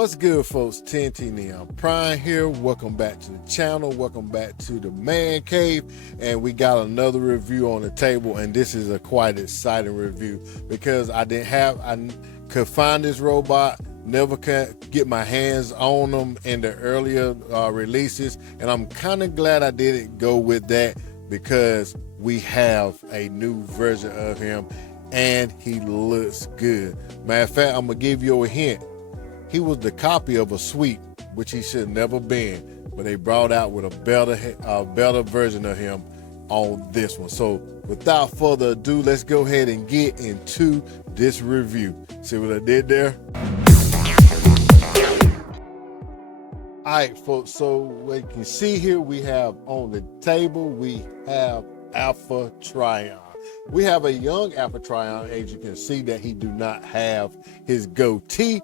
What's good, folks? TntneonPrime here. Welcome back to the channel. Welcome back to the man cave. And we got another review on the table, and this is a quite exciting review because I could find this robot, never could get my hands on them in the earlier releases, and I'm kind of glad I didn't go with that because we have a new version of him and he looks good. Matter of fact, I'm gonna give you a hint. He was the copy of a sweep, which he should never been, but they brought out with a better version of him on this one. So without further ado, let's go ahead and get into this review. See what I did there? All right, folks, so what you can see here, we have on the table, we have Alpha Trion. We have a young Alpha Trion, as you can see that he do not have his goatee,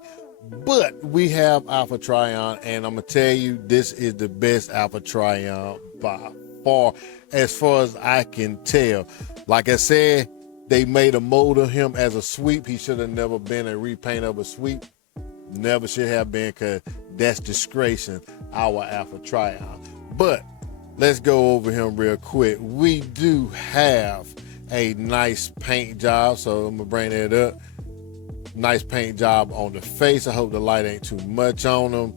but we have Alpha Trion, and I'm gonna tell you, this is the best Alpha Trion by far as I can tell. Like I said, they made a mold of him as a sweep. He should have never been a repaint of a sweep. Never should have been, because that's disgracing our Alpha Trion. But let's go over him real quick. We do have a nice paint job, so I'm gonna bring that up. Nice paint job on the face. I hope the light ain't too much on him.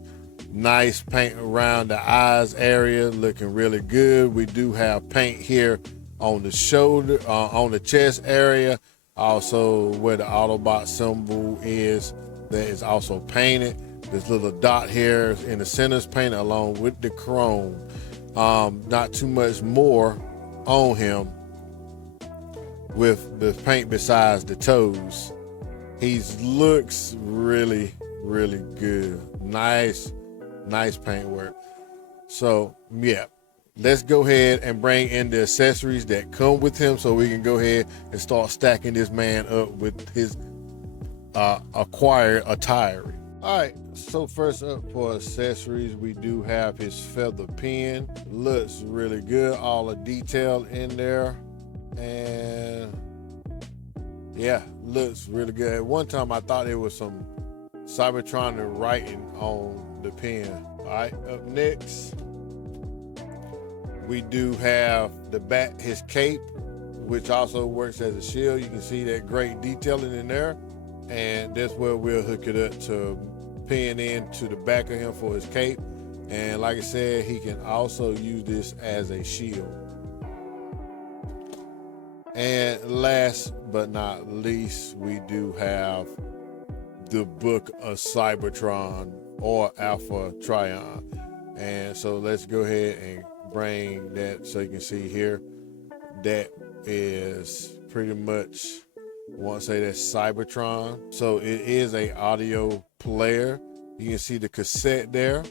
Nice paint around the eyes area, looking really good. We do have paint here on the shoulder, on the chest area, also where the Autobot symbol is, that is also painted. This little dot here in the center is painted along with the chrome. Not too much more on him with the paint besides the toes. He looks really, really good. Nice paint work. So yeah, let's go ahead and bring in the accessories that come with him so we can go ahead and start stacking this man up with his acquired attire. All right, so first up for accessories, we do have his feather pen. Looks really good, all the detail in there, and yeah, looks really good. At one time I thought it was some Cybertron writing on the pen. All right, up next we do have his cape, which also works as a shield. You can see that great detailing in there, and that's where we'll hook it up to pin into the back of him for his cape. And like I said, he can also use this as a shield. And last but not least, we do have the Book of Cybertron, or Alpha Trion. And so let's go ahead and bring that so you can see here. That is pretty much, I want to say that's Cybertron. So it is a audio player. You can see the cassette there,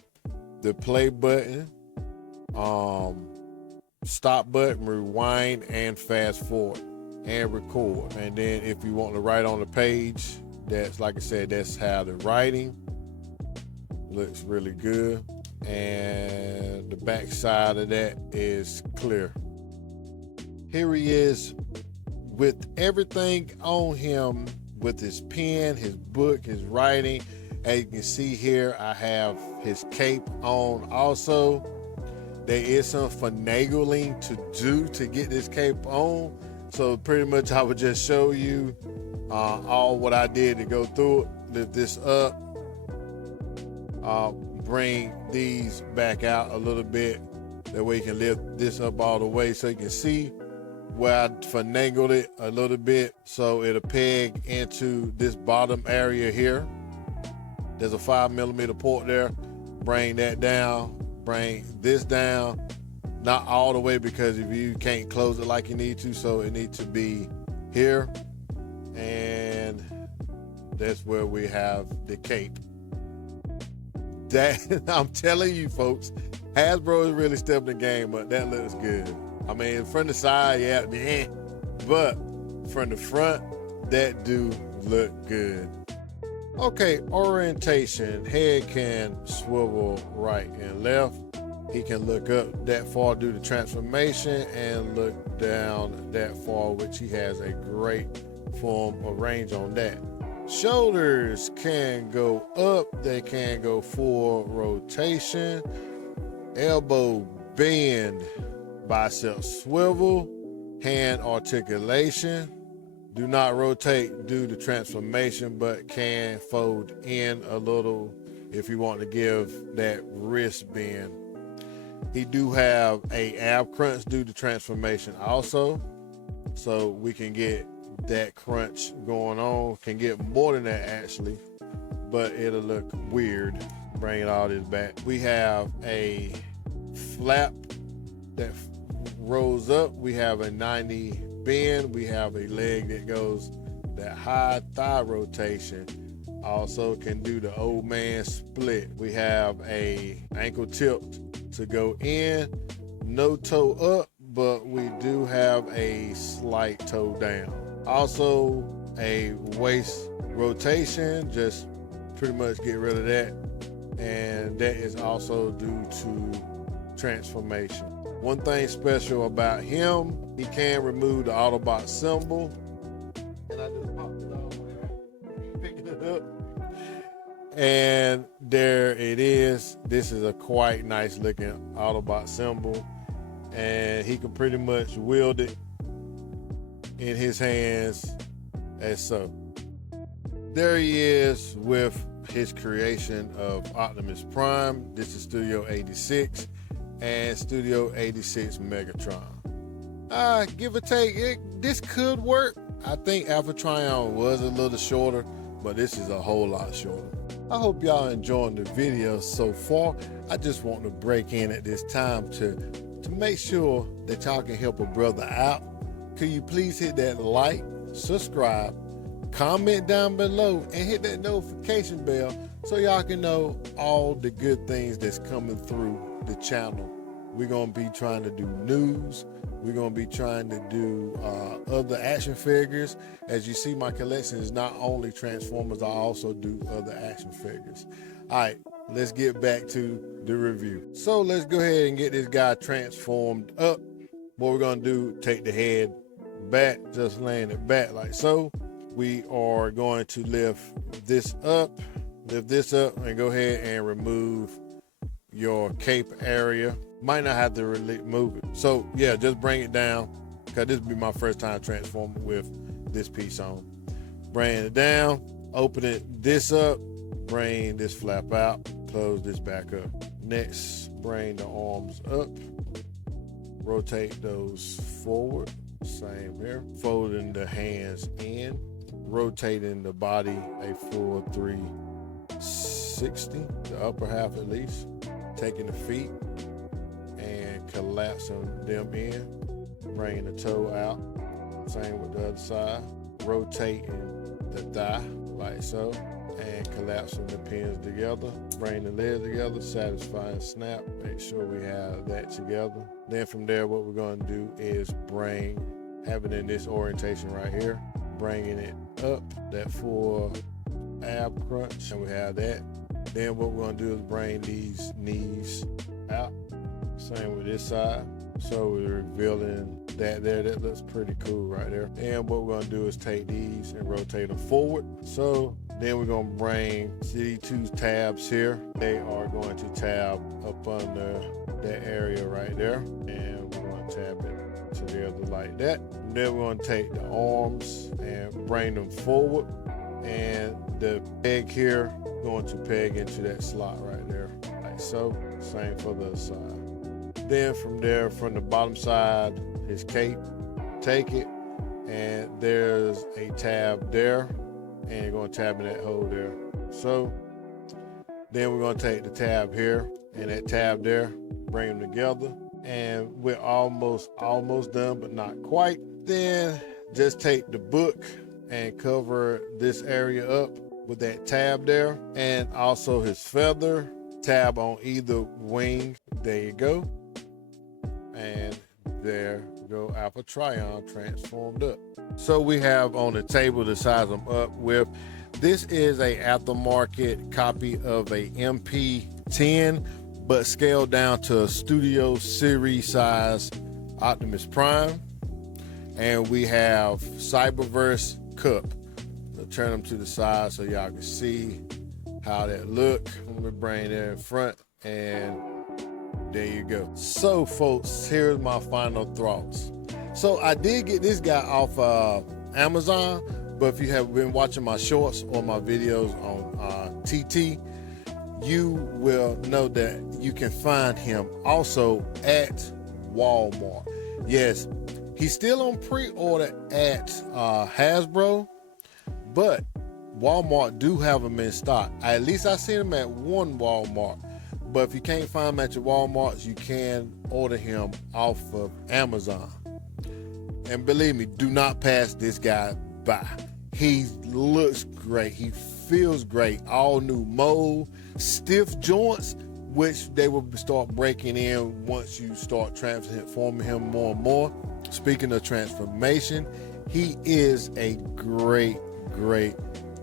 the play button, stop button, rewind, and fast forward and record. And then if you want to write on the page, that's, like I said, that's how the writing looks really good. And the back side of that is clear. Here he is with everything on him, with his pen, his book, his writing. As you can see here, I have his cape on also. There is some finagling to do to get this cape on. So pretty much I would just show you all what I did to go through it. Lift this up, bring these back out a little bit. That way you can lift this up all the way so you can see where I finagled it a little bit. So it'll peg into this bottom area here. There's a 5mm port there. Bring that down. Bring this down, not all the way, because if you can't close it like you need to, so it needs to be here, and that's where we have the cape. That, I'm telling you folks, Hasbro is really stepping the game up. That looks good. I mean, from the side, yeah, but from the front, that do look good. Okay, orientation. Head can swivel right and left. He can look up that far due to transformation and look down that far, which he has a great form of range on that. Shoulders can go up, they can go full rotation. Elbow bend, bicep swivel, hand articulation. Do not rotate due to transformation, but can fold in a little if you want to give that wrist bend. He do have a ab crunch due to transformation also, so we can get that crunch going on. Can get more than that actually, but it'll look weird bringing all this back. We have a flap that rolls up. We have a 90 bend. We have a leg that goes that high thigh rotation. Also can do the old man split. We have a ankle tilt to go in, no toe up, but we do have a slight toe down. Also a waist rotation, just pretty much get rid of that. And that is also due to transformation. One thing special about him, he can remove the Autobot symbol. And I just popped it off there, picked it up. And there it is. This is a quite nice looking Autobot symbol. And he can pretty much wield it in his hands as so. There he is with his creation of Optimus Prime. This is Studio 86 and Studio 86 Megatron. Give or take, this could work. I think Alpha Trion was a little shorter, but this is a whole lot shorter. I hope y'all enjoying the video so far. I just want to break in at this time to make sure that y'all can help a brother out. Could you please hit that like, subscribe, comment down below, and hit that notification bell so y'all can know all the good things that's coming through the channel. We're gonna be trying to do news. We're gonna be trying to do other action figures. As you see, my collection is not only Transformers, I also do other action figures. All right, let's get back to the review. So let's go ahead and get this guy transformed up. What we're gonna do, take the head back, just laying it back like so. We are going to lift this up, and go ahead and remove your cape area. Might not have to remove it. So yeah, just bring it down, because this will be my first time transforming with this piece on. Bring it down, open this up, bring this flap out, close this back up. Next, bring the arms up, rotate those forward, same here. Folding the hands in, rotating the body a full 360, the upper half at least. Taking the feet and collapsing them in, bringing the toe out, same with the other side. Rotating the thigh like so, and collapsing the pins together. Bring the legs together, satisfying snap, make sure we have that together. Then from there, what we're going to do is have it in this orientation right here, bringing it up, that full ab crunch, and we have that. Then what we're gonna do is bring these knees out, same with this side. So we're revealing that there, that looks pretty cool right there. And what we're gonna do is take these and rotate them forward. So then we're gonna bring these two tabs here. They are going to tab up under that area right there. And we're gonna tab it together like that. And then we're gonna take the arms and bring them forward. And the peg here, going to peg into that slot right there, like so. Same for the other side. Then from there, from the bottom side, his cape, take it, and there's a tab there, and you're going to tab in that hole there. So then we're going to take the tab here and that tab there, bring them together, and we're almost done, but not quite. Then just take the book and cover this area up with that tab there, and also his feather, tab on either wing. There you go. And there you go, Alpha Trion transformed up. So we have on the table to size them up with. This is a aftermarket copy of a MP10, but scaled down to a Studio Series size Optimus Prime. And we have Cyberverse Cup, the turn them to the side so y'all can see how that look. Let me bring it in front, and there you go. So folks, here's my final thoughts. So I did get this guy off Amazon, but if you have been watching my shorts or my videos on TT, you will know that you can find him also at Walmart. Yes, he's still on pre-order at Hasbro, but Walmart do have them in stock. At least I seen him at one Walmart. But if you can't find him at your Walmarts, you can order him off of Amazon. And believe me, do not pass this guy by. He looks great. He feels great. All new mold, stiff joints, which they will start breaking in once you start transforming him more and more. Speaking of transformation, he is a great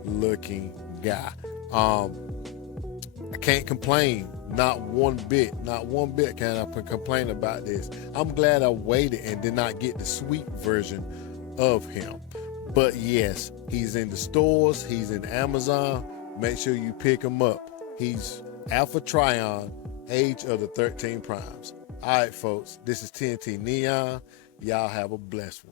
looking guy. I can't complain. Not one bit can I complain about this. I'm glad I waited and did not get the sweet version of him. But yes, he's in the stores, he's in Amazon. Make sure you pick him up. He's Alpha Trion, age of the 13 primes. All right, folks, this is TNT Neon. Y'all have a blessed one.